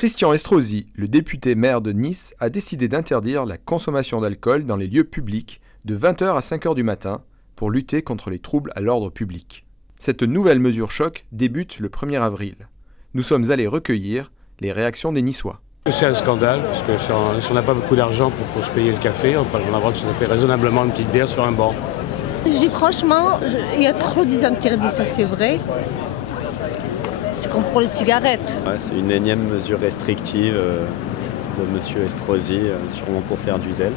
Christian Estrosi, le député maire de Nice, a décidé d'interdire la consommation d'alcool dans les lieux publics de 20h à 5h du matin pour lutter contre les troubles à l'ordre public. Cette nouvelle mesure choc débute le 1er avril. Nous sommes allés recueillir les réactions des Niçois. C'est un scandale, parce que si on n'a pas beaucoup d'argent pour se payer le café, on peut en avoir qui se paye raisonnablement une petite bière sur un banc. Je dis franchement, il y a trop d'interdits, ça c'est vrai. C'est comme pour les cigarettes. Ouais, c'est une énième mesure restrictive de M. Estrosi, sûrement pour faire du zèle.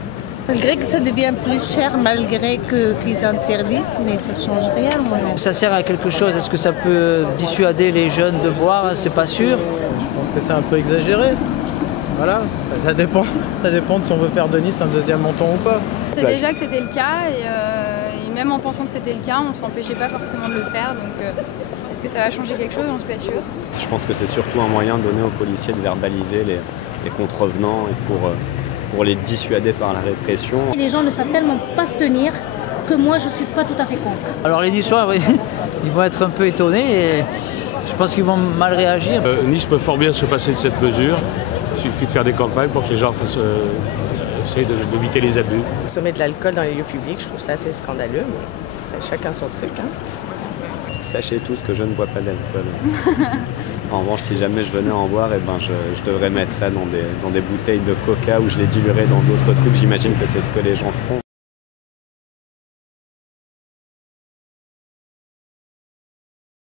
Malgré que ça devient plus cher, malgré qu'ils interdisent, mais ça ne change rien. Ça sert à quelque chose. Est-ce que ça peut dissuader les jeunes de boire? C'est pas sûr. Je pense que c'est un peu exagéré. Voilà, ça dépend de si on veut faire de Nice un deuxième menton ou pas. C'est déjà que c'était le cas et même en pensant que c'était le cas, on ne s'empêchait pas forcément de le faire. Donc est-ce que ça va changer quelque chose? J'en suis pas sûre. Je pense que c'est surtout un moyen donné aux policiers de verbaliser les contrevenants et pour les dissuader par la répression. Les gens ne savent tellement pas se tenir que moi je suis pas tout à fait contre. Alors les Niçois, oui, ils vont être un peu étonnés et je pense qu'ils vont mal réagir. Nice peut fort bien se passer de cette mesure. Il suffit de faire des campagnes pour que les gens essayent d'éviter les abus. Consommer de l'alcool dans les lieux publics, je trouve ça assez scandaleux, mais après, chacun son truc. Sachez tous que je ne bois pas d'alcool. En revanche, si jamais je venais en boire, je devrais mettre ça dans des bouteilles de coca ou je les diluerais dans d'autres trucs. J'imagine que c'est ce que les gens feront.